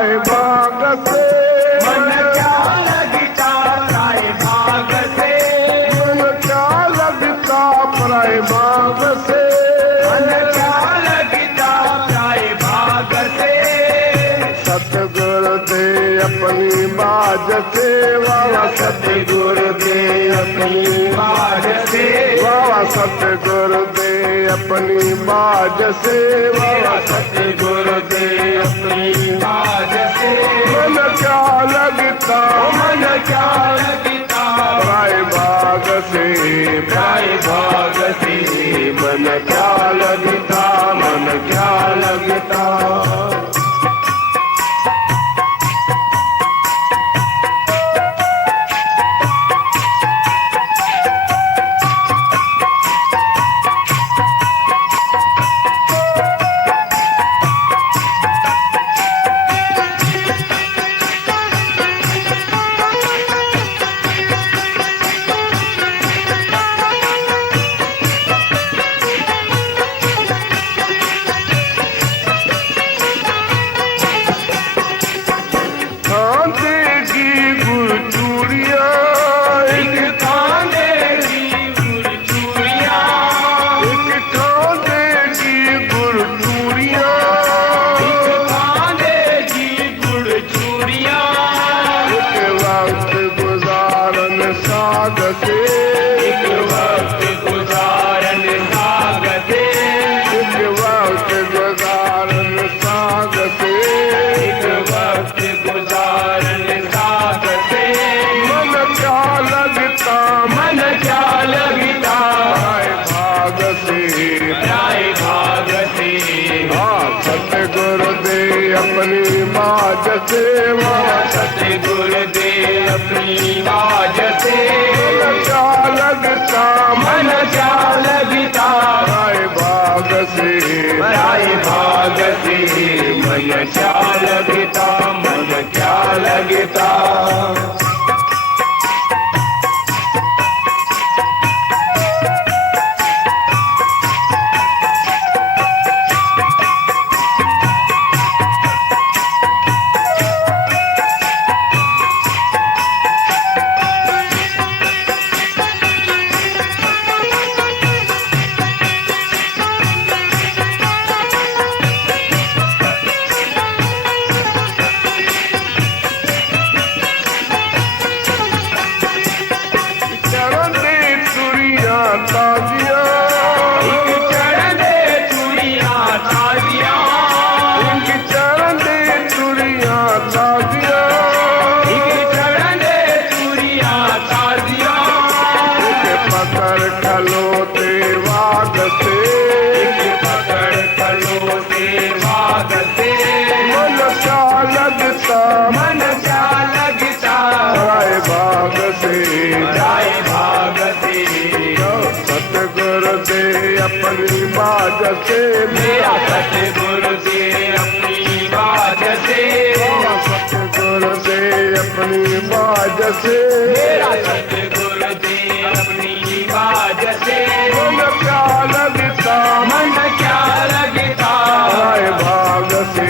राय भाग से मन क्या लगता राय भाग से, मन क्या लगता राय भाग से, मन क्या लगता राय भाग से। सतगुरु दे अपनी बाज से वाला सतगुरु दे अपनी बाज से, वाला सतगुरु दे अपनी बाज से वाला सतगुरु दे अपनी बाज से। मन क्या लगता मन क्या लगता राय भाग से राय भाग से, मन क्या लगता मन क्या लगता। अपनी बाज से सतगुरु दे अपनी बाज से, मन क्या लगता मन क्या लगता राय भाग से राय भाग से। मन क्या लगता मन क्या लगता। मन क्या लगता राय भाग से राय भाग से। सतगुरु दे अपनी बाज से मेरा सतगुरु दे अपनी बाज से, सतगुरु दे अपनी बाज से, मेरा सतगुरु दे अपनी बाज से। मन क्या लगता मन क्या लगता राय भाग से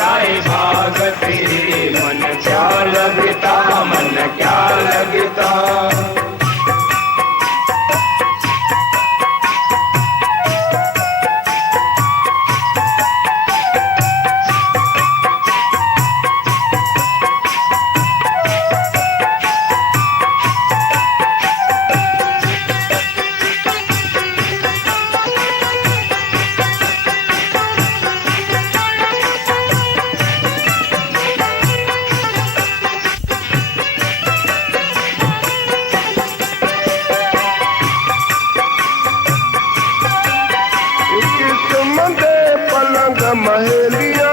राय भाग से। मन क्या लगता मन क्या लगता। महेलिया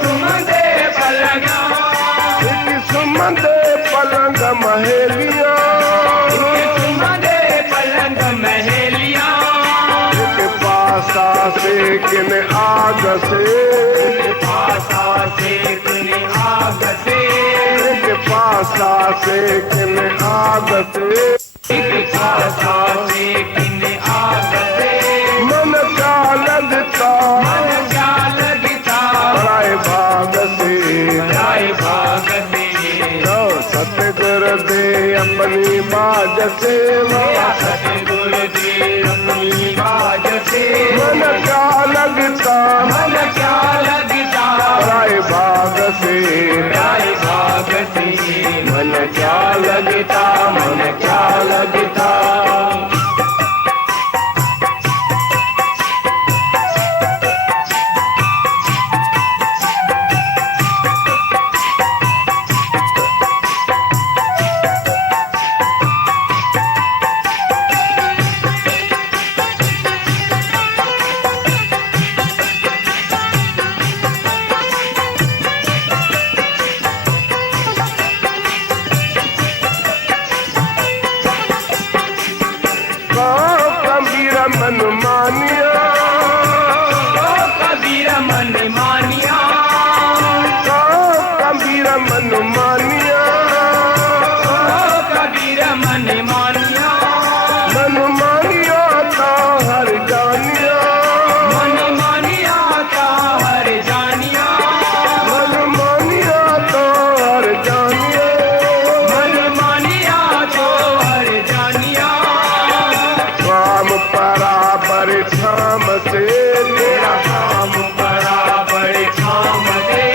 सुमंदे पलंगा, सुमंदे पलंग महेलिया सुमंदे पलंग महेलिया। पासा से किन आग से पासा से किन आग से, पासा से किन आग से, पासा से किन आग से। मन क्या लगता मन क्या लगता राय भाग से मन क्या लगता मन क्या लगता पराए भाग से पराए भाग से मन क्या लगता मन क्या लगता मन मानिया कबीर मन मानिया कबीर मन मानिया कबीर मन मानिया मन मानिया का हर जानिया मन मानिया का हर जानिया मन मानिया तो हर जानिया मन मानिया तो हर जानिया काम बराबर शाम से तेरा काम बराबर शाम दे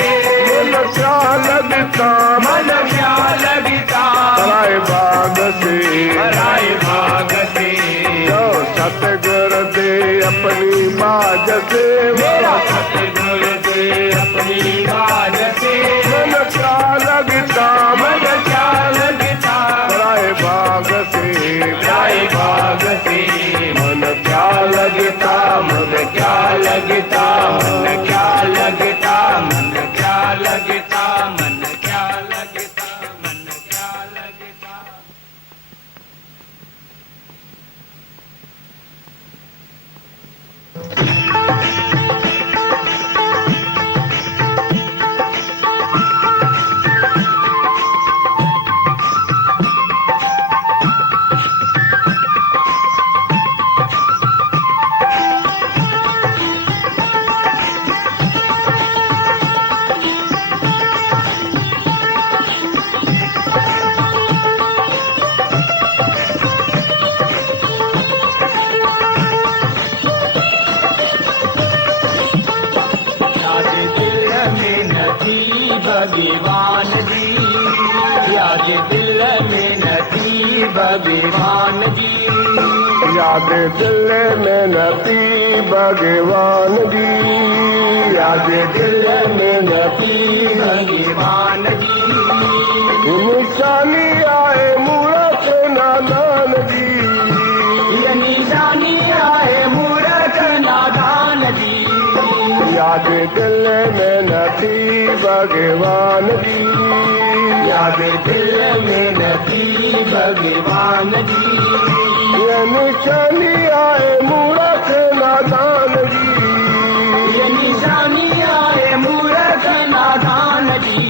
मन क्या लगता मन क्या लगता पराए भाग से पराए भाग से जो सतगुर दे अपनी बाज से मेरा सतगुर दे अपनी बाज से मन क्या लगता मन क्या लगता पराए भाग से पराए भाग से मन क्या लगता मन क्या लगता मन क्या लगता मन क्या लगता मन क्या लगता मन क्या लगता भगवान जी याद दिल में नती भगवान जी याद दिल में नती भगवान जी याद दिल में नती भगवान जी निशानी आए मूरत नादान जी ये निशानी आए मूरत नादान जी याद दिल में नती भगवान जी याद दिल में नती भगवान जी ये निशानी आए मूरत नादान जी ये निशानी आए मूरत नादान जी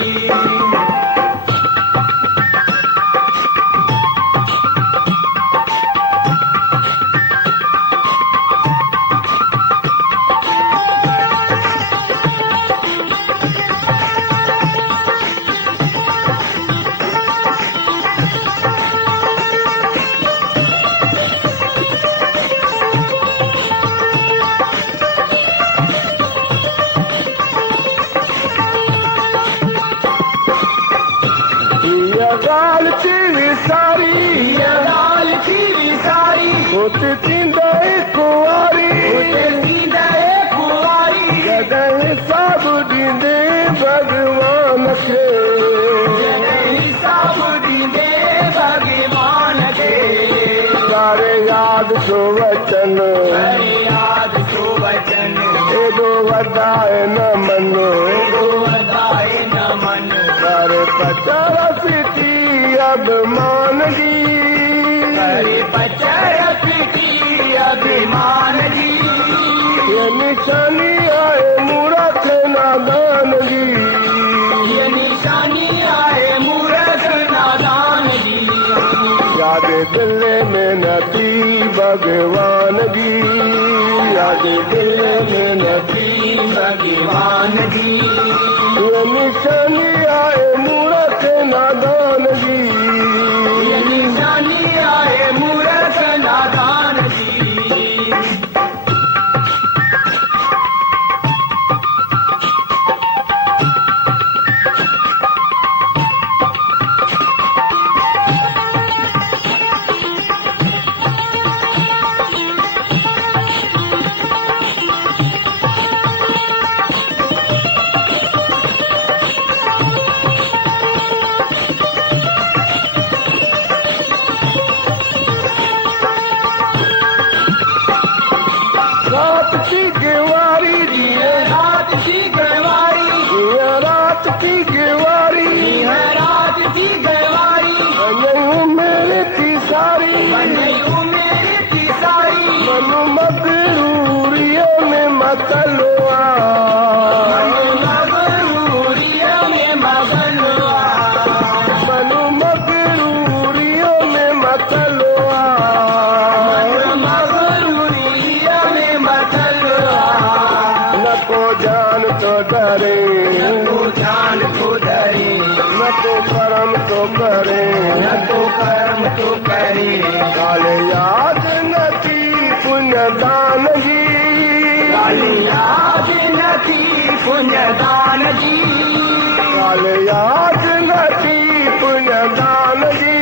गाल चीरी सारी लाल की सारी होती थींदे कुंवारी कुआरी जॾहिं सब ॾींदे भगवान खे सब दीदे भगवान के सारे याद छो वचन हरे याद छो वचन एॾो वधाए न मनो एॾो वधाए न मन सारे पचास की अभिमान जी हरे पचरस की अभिमान जी ये निशानी आए मूरत नादान जी ये निशानी आए मूरत नादान जी याद दिल में नती भगवान जी याद दिल में नती भगवान जी ये निशानी आए मूरत नादान जी ये निशानी आए मूरत नादान जी मतलवा मगरूरिया में मगनवा मनु मगरूरियों में मतलवा मगरूरिया में मतलवा न को जान तो डरे तो जान को डरे न तो कर्म तो करे न तो कर्म तो करे काले याद नती पुण्य दान जी काली याद नती पुण्य दान जी काले याद नती पुण्य दान जी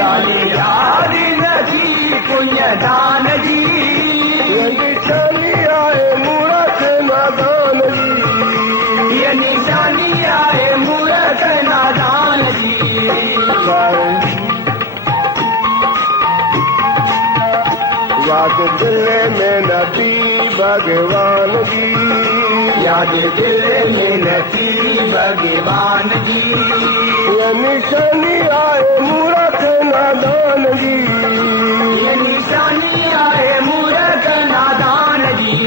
काली याद नती पुण्य दान जी ये निशानी आए मूरत नादान जी ये निशानी आए मूरत नादान जी याद दिल में नती भगवान जी याद दिल में नती भगवान जी ये निशानी आए मूरत नादान जी ये निशानी आए मूरत नादान जी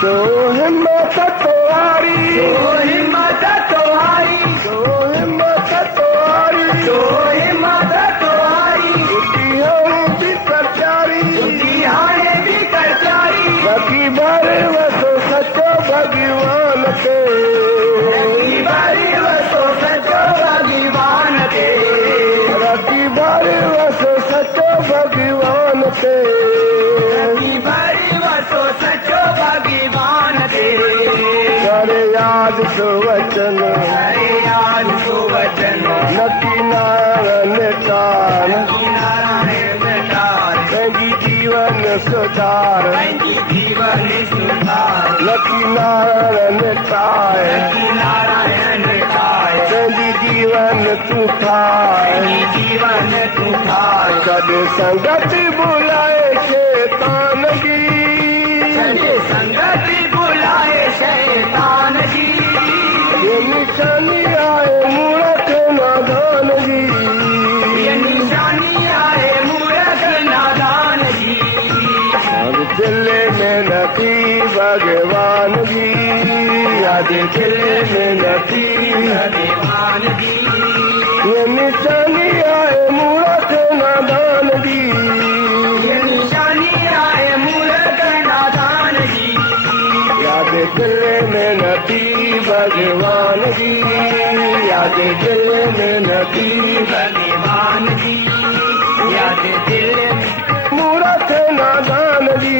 तो हिम्मत तुम्हारी तो हिम्मत तुम्हारी तो हिम्मत तुम्हारी तो हिम्मत तुम्हारी बुद्धियाँ भी सच्चारी बुद्धियाने भी करचारी बाकी बारे वसो सचो भगवान के रखी बारी वसो सचो भगवान के बाकी बारे वसो सचो भगवान के रखी बारी वसो सचो भगवान के करे याद तो वचन हरे याद को वचन नकी नारायण कान नारायण बेटार पंहिंजी जीवन सुधार पंहिंजी जीवन सुधार नकी नारायण काय नारायण काय पंहिंजी जीवन तूं ठाहे पंहिंजी जीवन तूं ठाहे कॾहिं संगत बुलाए शैतान जी कॾहिं संगति बुलाए शैतान जी ये निशानी आए मूरत नादान जी ये निशानी आए मूरत नादान जी और दिल में नती भगवान जी याद दिल में नती भगवान जी ये निशानी आए मूरत नादान जी ये निशानी आए मूरत नादान जी याद दिल में नती भगवान जी याद दिल में नती भगवान जी याद दिल में मूरत नादान जी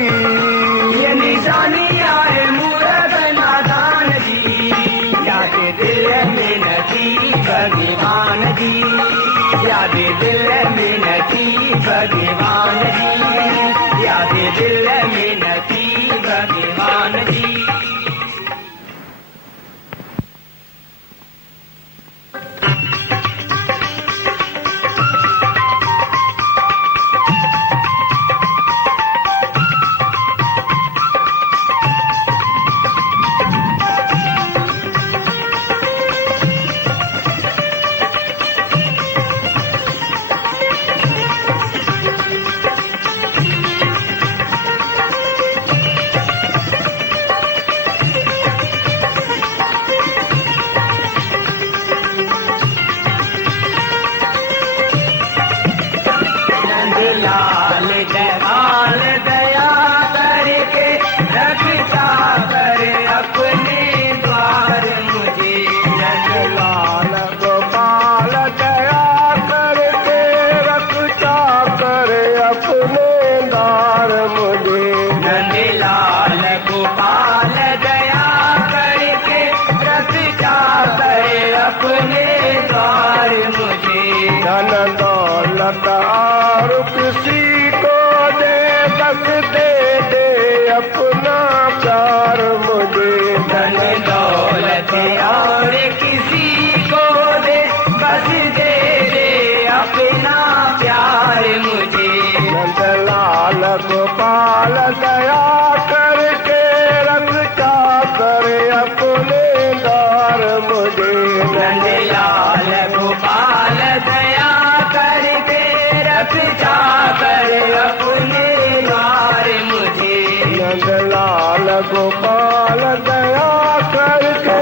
ये निशानी आए मूरत नादान जी याद दिल में नती भगवान जी याद दिल में नती भगवान जी याद दिल में नती भगवान जी नंदलाल गोपाल दया करके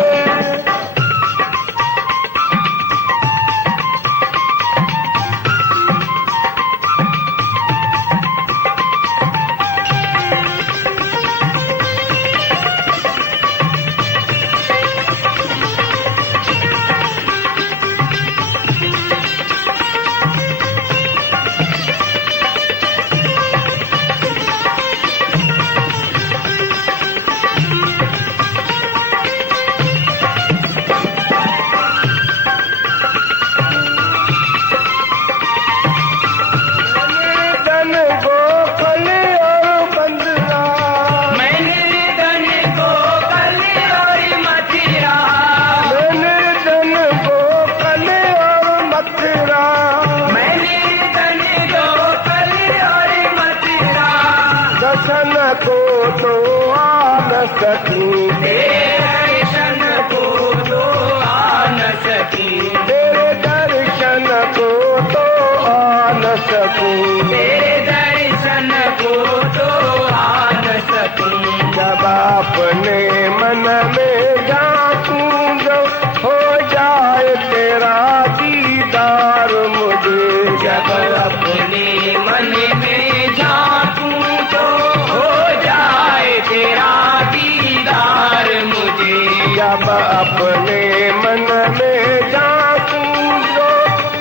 को तो आ न सकी तेरे दर्शन को तो आ न सकी तेरे दर्शन को तो आ न सकूं तेरे दर्शन को तो आ न सकूं जब अपने मन में झांकूं जो हो जाए तेरा दीदार मुझे जब अपने मन में झांकूं तो हो जाए तेरा दीदार मुझे जब अपने मन में झांकूं तो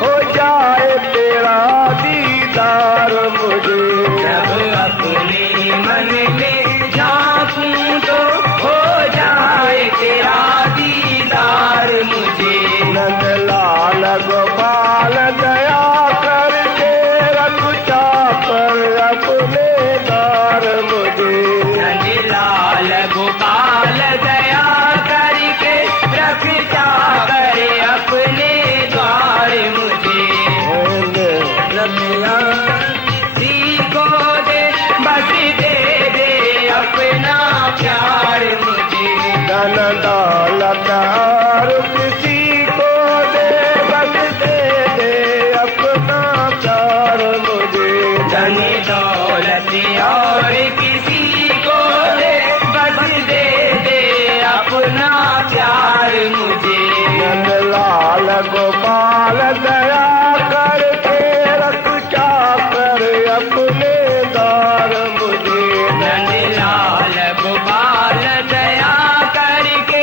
हो जाए तेरा दीदार मुझे जब अपने मन में झांकूं तो हो जाए तेरा दीदार मुझे नंदलाल गोपाल दया करके रखता पर अपने दार मुझे नंदलाल गोपाल दया करके रखता करे अपने द्वार मुझे रखिया को दे बस दे दे अपना प्यार मुझे धन दौलत और किसी को दे बस दे दे अपना प्यार मुझे धन दौलत और किसी को दे बस दे दे अपना प्यार मुझे नंदलाल गोपाल दया करके रखता कर अपने दार मुझे नंदलाल गोपाल दया करके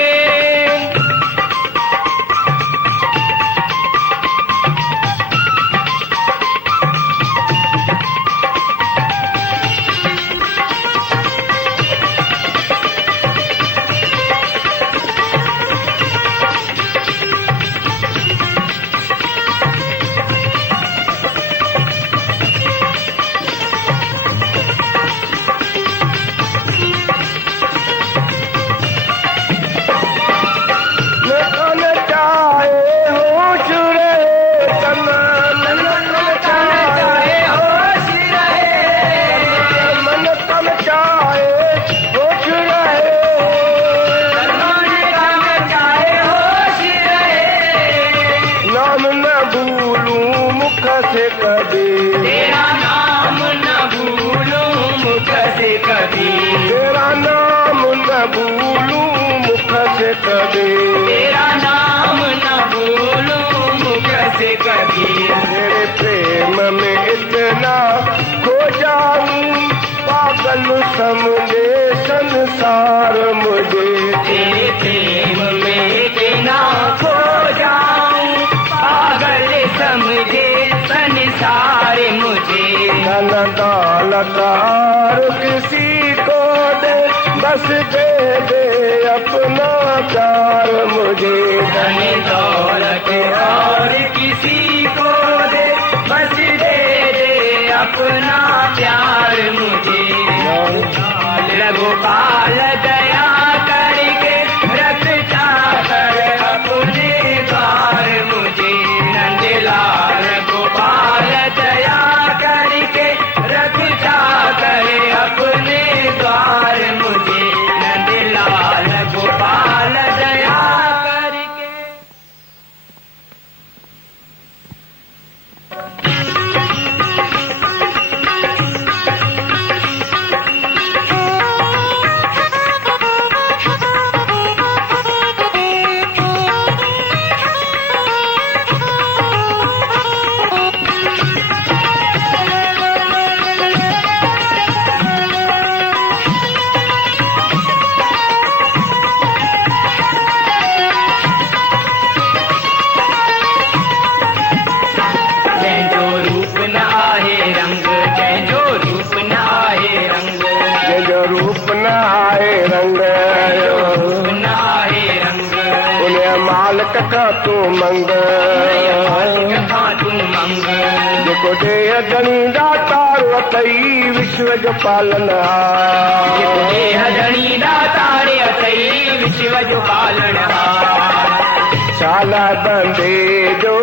नन चाहे होश रहे तन नन चाहे होश रहे मन तन चाहे होश रहे चाहे होश रहे नाम न भूलूं मुख से कभी तेरा नाम न भूलूं मुख से कभी तेरा नाम न भूलूं मुख से कभी तेरा नाम न भूलूं मुख से कभी तेरे प्रेम में इतना खो जाऊं पागल समझे संसार मुझे तेरे प्रेम में इतना खो जाऊं पागल समझे संसार मुझे धन दौलत और किसी को दे बस दे दे अपना प्यार मुझे धन दौलत और किसी को दे बस दे दे अपना प्यार मुझे गोपाल दया करके रखता कर अपने द्वार मुझे नंदलाल गोपाल दया करके रखता करे अपने द्वार मुझे नंदलाल गोपाल दया करके खां तूं मंग मालिक खां तूं मंग जेको ॾेह ॾणींदा तार अथई विश्व जो पालनहार ॾेह ॾणींदा तारे अथई विश्व जो पालनहार छाला बंदे जो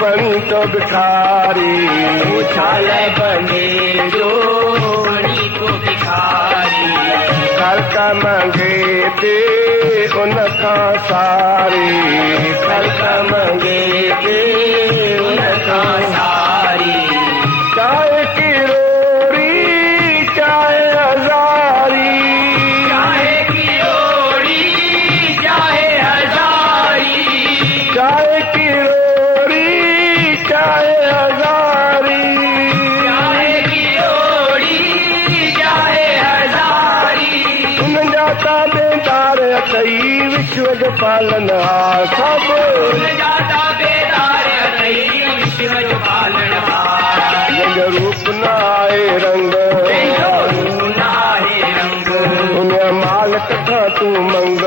बणी तो भिखारी छाल बंदे जो बणी तो भिखारी ख़ल्क़ मंगे ते उन खां सारी ख़ल्क़ मंगे ते उन खां सारी चाहे किरोड़ी चाहे हज़ारी चाहे किरोड़ी चाहे हज़ारी चाहे किरोड़ी चाहे हज़ारी चाहे किरोड़ी चाहे हज़ारी उन जा ताबेदार अथई विश्व जो पालनहार सभु जाता बेदार अथई विश्व जो पालनहार जंहिंजो रूप न आहे रंग जो रूप न आहे रंग उन मालिक खां तूं मंग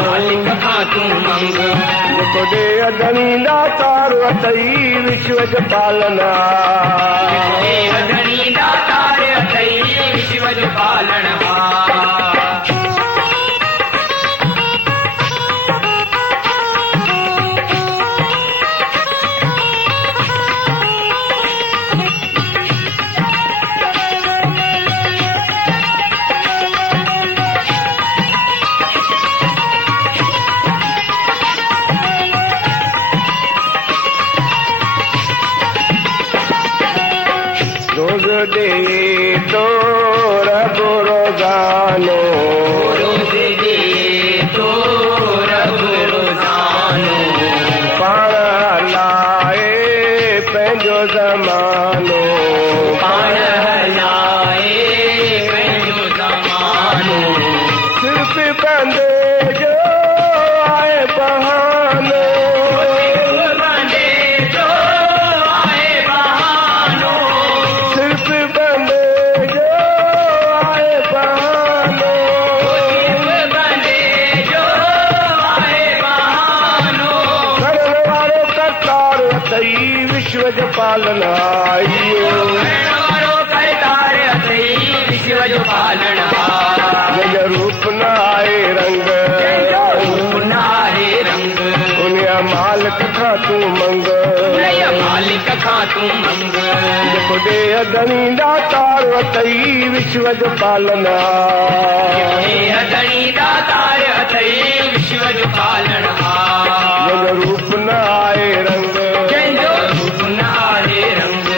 मालिक खां तूं मंग जेको ॾेह ॾणींदा तार अथई विश्व जो पालनहार ॾेह ॾणींदा तार अथई विश्व जो पालनहार रोज़ ॾे तो रब रोज़ानो रोज़ दे तो रब रोज़ानो पाण हलाए पंहिंजो ज़मानो पाण हलाए पंहिंजो ज़मानो सिर्फ़ बंदे जो आहे बहानो बंदे जो आहे बहानो सिर्फ़ बंदे जो आहे बहानो बंदे जो आहे बहानो करण वारो करतार अथई विश्व जो पालनहार करण वारो करतार अथई विश्व जो पालनहार जंहिंजो रूप न आहे रंग जंहिंजो रूप न आहे रंग उन मालिक खां तूं मंग उनय मालिक खां तूं मंग जेको ॾेह ॾणींदा तार अथई विश्व जो पालनहार ॾेह ॾणींदा तार अथई विश्व जो पालनहार जंहिंजो रूप न आहे रंग जंहिंजो रूप न आहे रंग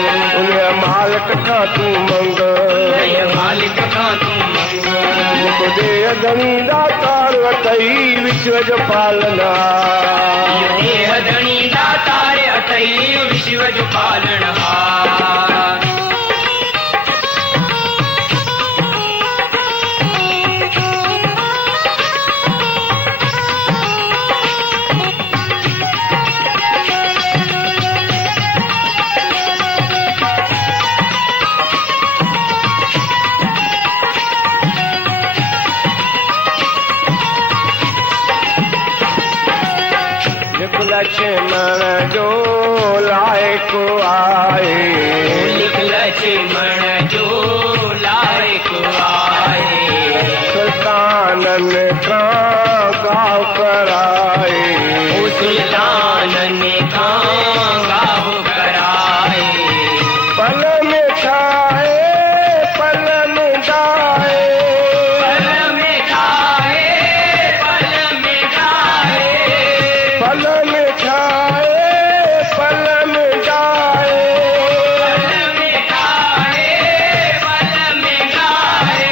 उन मालिक खां तूं मंग उनय मालिक खां तूं मंग जेको ॾेह ॾणींदा तार अथई विश्व जो पालनहार ॾेह ॾणींदा तार अथई विश्व जो पालनहार जेको लक्ष्मण जो लाइक़ आहे लिख लक्ष्मण जो लाइक आहे सुल्ताननि खां गाव कराए सुल्ताननि खां गाव कराए पल में ठाहे पल में गाए पल में ठाहे पल में गाए पल में ठाहे पल में गाए पल में ठाहे पल में गाए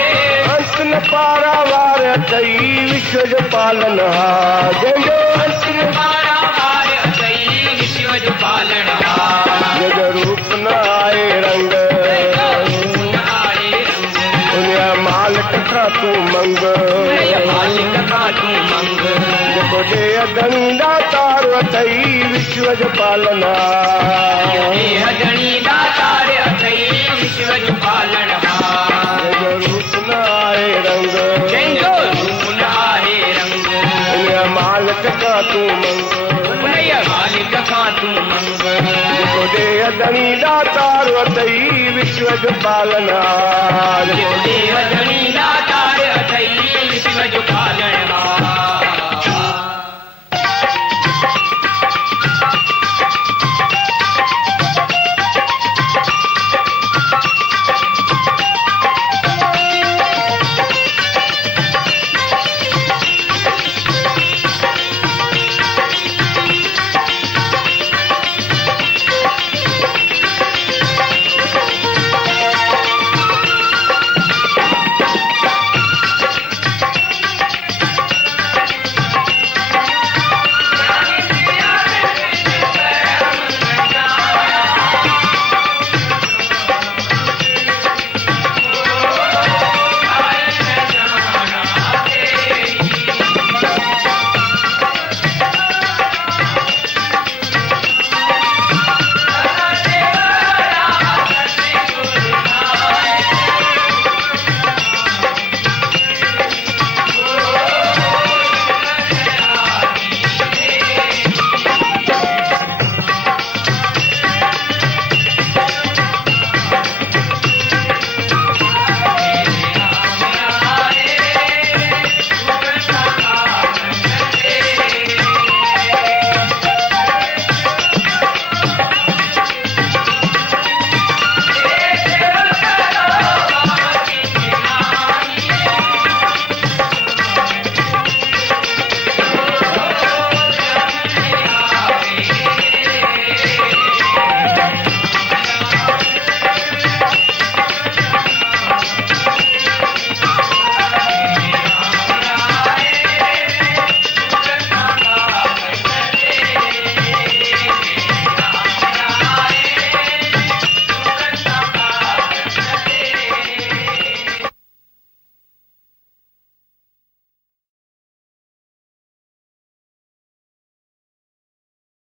अंत न पारावार अथई विश्व जो पालनहार जंहिंजो अंत न पारावार अथई विश्व जो पालनहार जंहिंजो रूप न आहे रंग रूप न आहे रंग उन मालिक खां तूं मंग उनय मालिक खां तूं मंग जेको ॾेह ॾणींदा तार अथई विश्व जो पालनहार ॾेह ॾणींदा तार अथई विश्व जो पालनहार जंहिंजो रूप न आहे रंग जंहिंजो रूप न आहे रंग उन मालिक खां तूं मंग देह धणी दातार वतई विश्व जो पालनहार जो देह धणी दाता